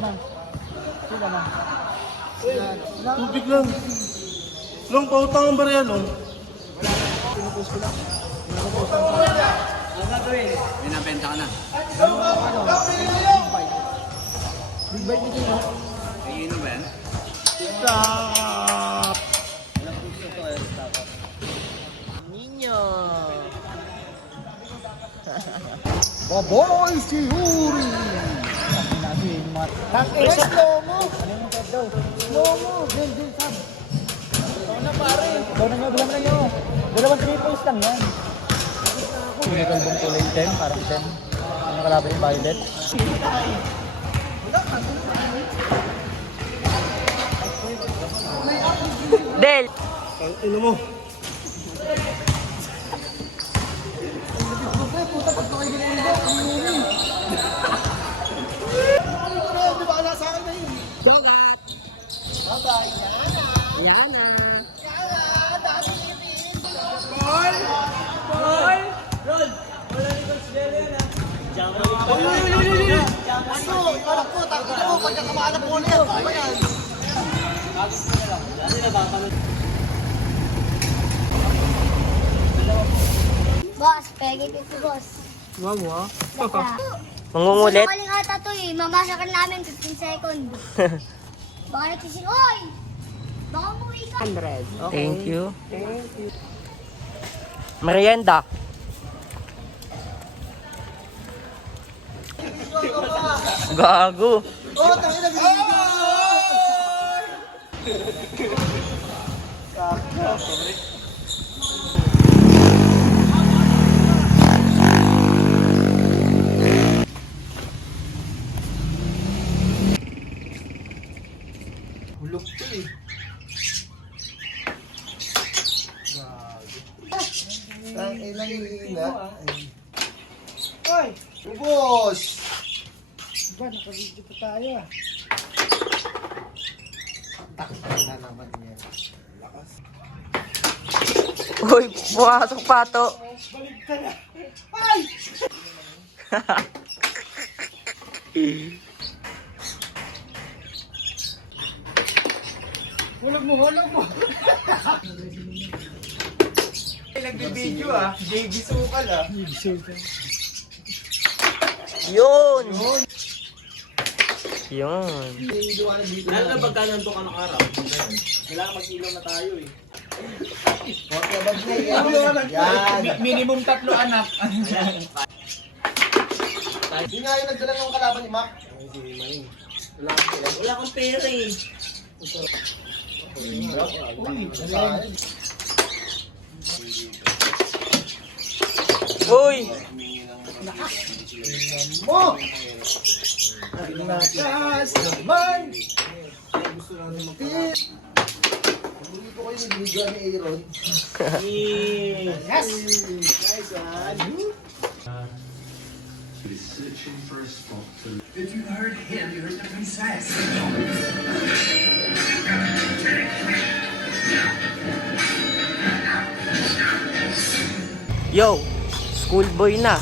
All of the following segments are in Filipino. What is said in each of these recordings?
na. Sila na. Tubig lang. Long, pautang ang barya, Long. Pinupost ko lang. Ano gagawin? Binabenta ka na. Big bite nito yun. Ay, yun ba yan? Stop! Ninyo! Baboy si Yuri! Slow mo! Ano yung tag daw? Slow mo! Gen, sab! Ito na pare! Ito na nyo, bilang na nyo! 2 points lang yan. Pinikalbong kulay 10, parang 10. Ano kalaban yung violet? Del! Ang ino mo. Boss, pegi dito, boss. Wow, ah. Mangungulit? Gusto ko lang ata to eh. Mamasakan namin 15 seconds. Baka nagsisin, oy! Baka umuwi ka. 100. Thank you. Merienda. Gago. Oh, tangina, binigyan ko! Hulog to eh. Ang ilang hihina. Oy! Ubos! Diba, nakabidyo pa tayo ah. Takpan na naman yan. Lakas. Uy, pumasok pa to. Baligtad na. Ay! Hulog mo, hulog mo. Nagbibideo ah. JB Sukal ah. Yun. Yun. Lalo na pagka nandun ka ng araw. Kailangan mag-ilaw na tayo eh. Okay, bagay yan. Minimum 3 anak. Hindi nga yung nagdala ng kalaban ni Mac. Wala kang pera eh. Uy. Mo! Nakas naman! Gusto natin mag-tip. Hindi po kayo nag-video ni Aaron. Yes! Nice one! Searching for a spot to... If you heard him, you heard the princess. Yo, schoolboy na.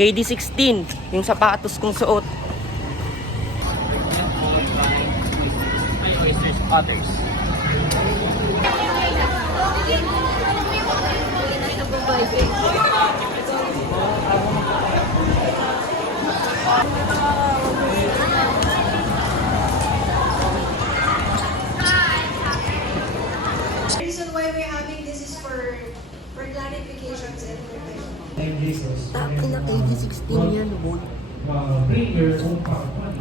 KD16, yung sapatos kong suot. Others. The reason why we're having this is for clarifications and protection. Tapos na KD16 yan, boy. Bring your own PowerPoint.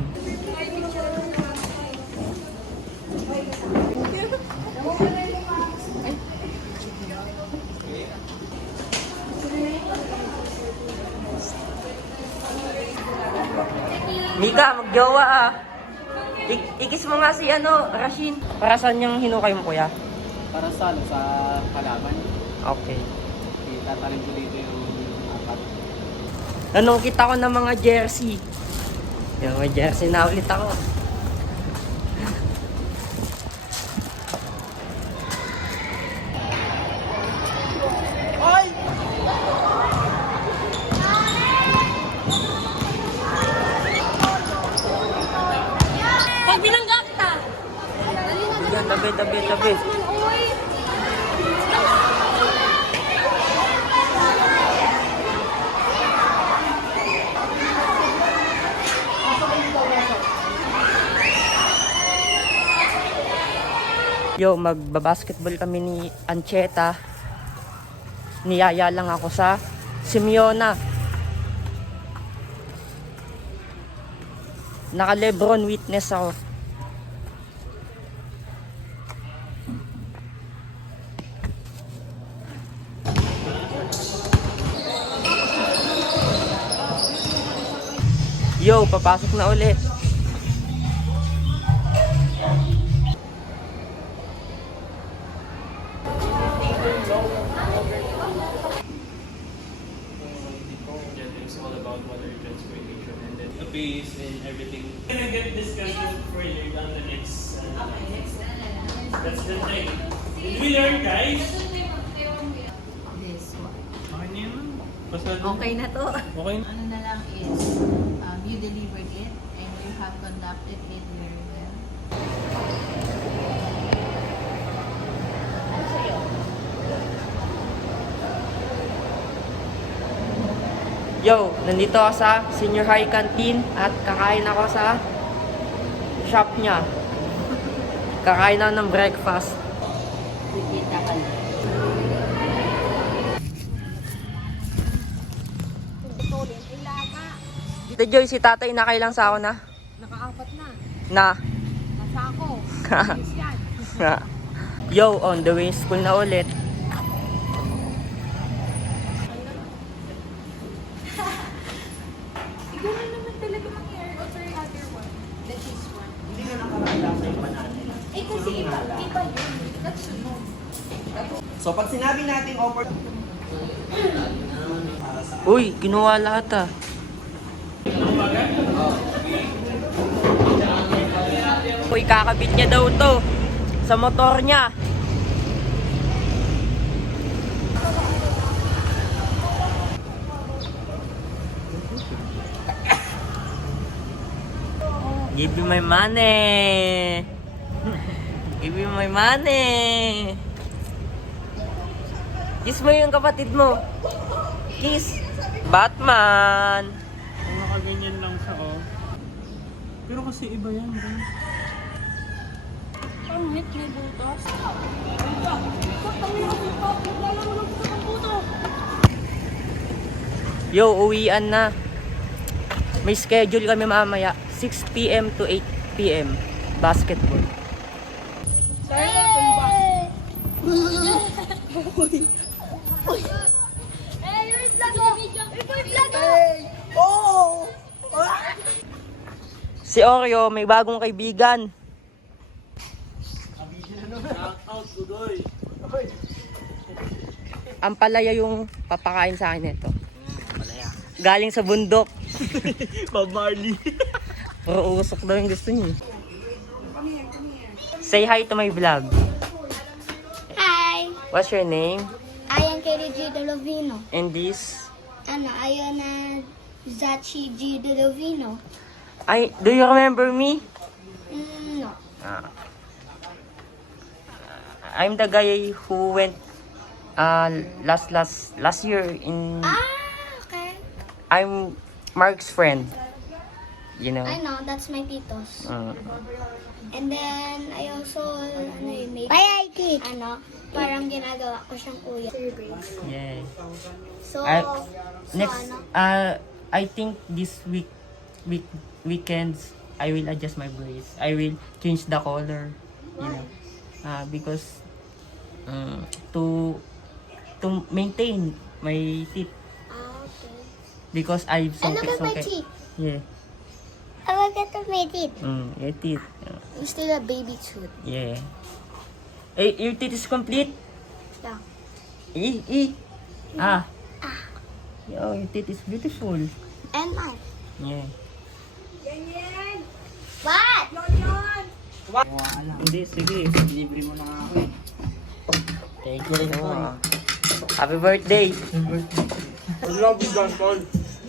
Mika, magjowa ah. Ikis mo nga si Rashin. Para saan yung hinukay mo, kuya? Para sa ano, sa kalaban. Okay. Tatalin ko dito yung apat. Anong kita ko ng mga jersey? Yung may jersey na ulit ako. tabi, tabi, tabi. Yo, magbabasketball kami ni Ancheta. Niyaya lang ako sa Simeona. Naka-Lebron witness ako. Yo, papasok na ulit. It's all about water transportation and then the base and everything. We're gonna get discussed further down the next. That's the thing. Did we learn, guys? This one. Okay na yun. Basta Okay na to. Okay na. Ano na lang is, you delivered it and you have conducted it very well. Ano sa'yo? Yo, nandito ako sa senior high canteen at kakain ako sa shop niya. Kakain ako ng breakfast. Kikita ka na. Tito Joy, si tatay nakailang sa ako na? Nakaapat na. Na. Nasa ako. Ayos yan. Yo, on the way school na ulit. Ikaw na naman talaga mangyari. What's your other one? The cheese one. Hindi ka nakalala sa yung banana. Eh kasi iba yun. That's no. So pag sinabi natin offer, Uy, kinuha lahat ah. Uy, kakabit niya daw to sa motor niya. Give me my money. Give me my money. Kiss mo yung kapatid mo. Kiss. Batman. Nakaganyan lang siya, oh. Pero kasi iba yan, bro. Ang hit may butas. Yo, uwian na. May schedule kami mamaya. 6 p.m. to 8 p.m. Basketball. yung vlog mo! Yung vlog mo! Si Oreo, may bagong kaibigan. Ang palaya yung papakain sa akin nito. Galing sa bundok. Bob Marley. Puro usok daw yung gusto niya. Say hi to my vlog. Hi! What's your name? I am Kelly G. Delovino. And this? Ayana Zachi G. Delovino. Do you remember me? No. I'm the guy who went last year in. Okay. I'm Mark's friend. You know. I know, that's my titos. Mm. And then, I also, made, parang ginagawa ko siyang kuya. Yeah. So, Next, I think this weekends I will adjust my braids. I will change the color, you know, because to maintain my teeth, okay. because I've And look at my sungkit. teeth. Yeah. Oh, look at my teeth. Your teeth. You still a baby tooth. Yeah. Hey, your teeth is complete. Yeah. Yo, your teeth is beautiful. And mine. Yeah. What? Hindi, sige. Libre mo na ako eh. Thank you rin ako. Happy birthday! Love you, John Paul.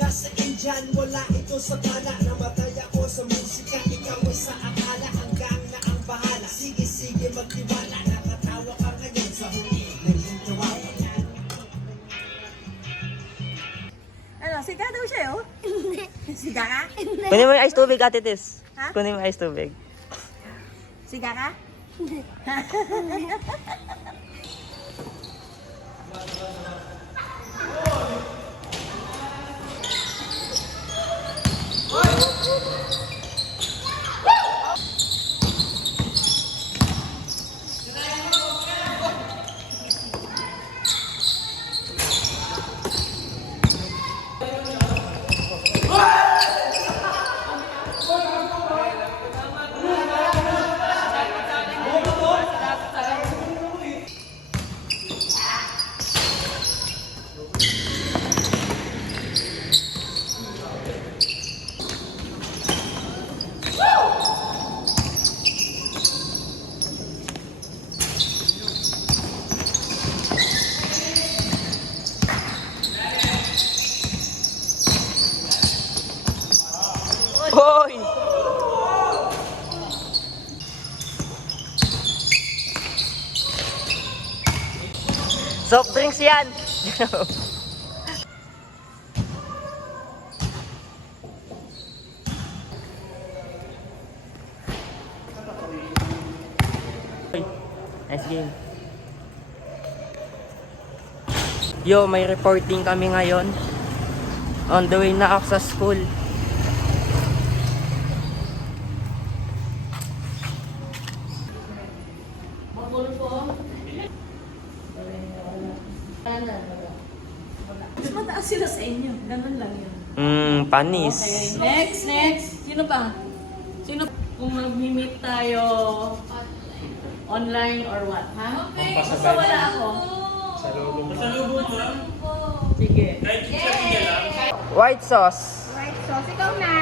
Nasa Indian, wala ito sa tala. Namatay ako sa musika, ikaw ay sa akala. Hanggang na ang bahala. Sige, sige, magtiwala. Siga daw siya, oh. Siga ka? Kunin mo yung ice tubig, Ate Tis. Kunin mo yung ice tubig. Siga ka? Hoy! Soft drinks yan! Nice game. Yo, may reporting kami ngayon. On the way na ako sa school. Mas mataas sila sa inyo. Ganun lang yun. Panis. Next. Sino pa? Sino? Kung mag-meet tayo online or what, ha? Basta wala ako. Pasalubong mo lang. Sige. Kahit chicharia lang. White sauce. White sauce. Ikaw na.